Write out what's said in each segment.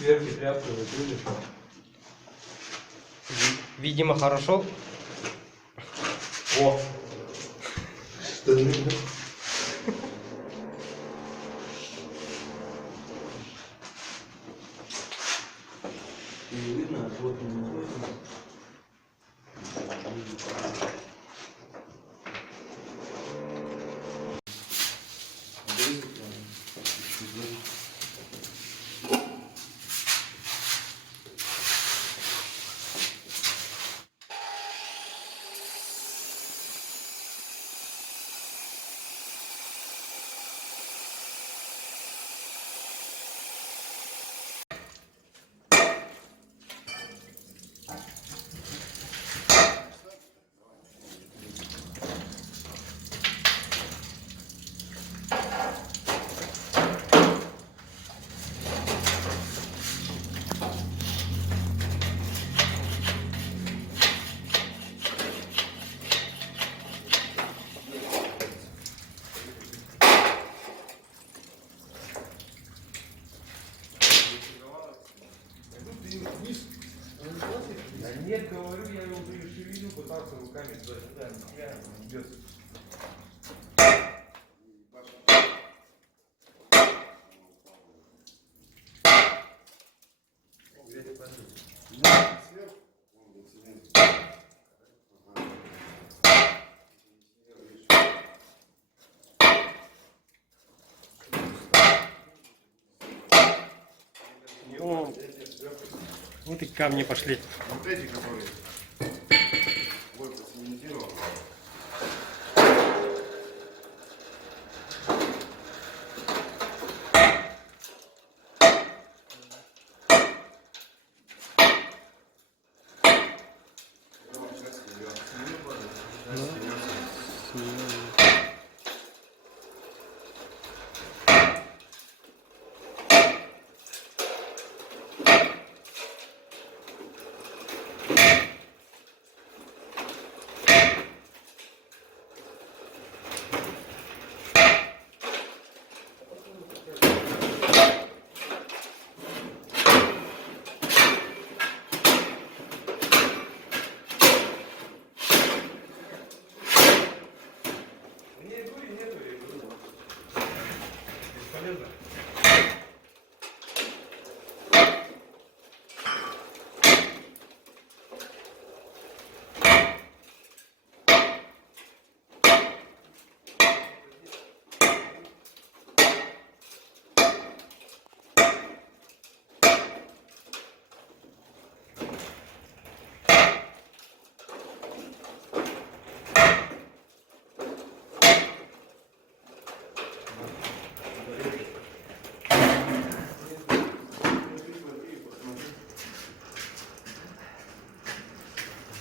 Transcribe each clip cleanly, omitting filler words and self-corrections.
Сверху тряпку закрыли. Видимо, хорошо. О! Штаны. Не видно, а вот не видно. Да нет, говорю, я его шевелю, пытался руками туда-сюда, я без... О, вот и камни пошли. Вот эти, которые Войко цементировал. Бесполезно.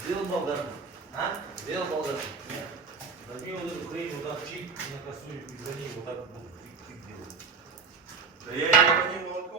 Сделал болгарку. А? Сделал болгарку. Нет. Возьми вот эту хрень, вот так чик на косу и за ней вот так вот фиг делать. Да я его не молоко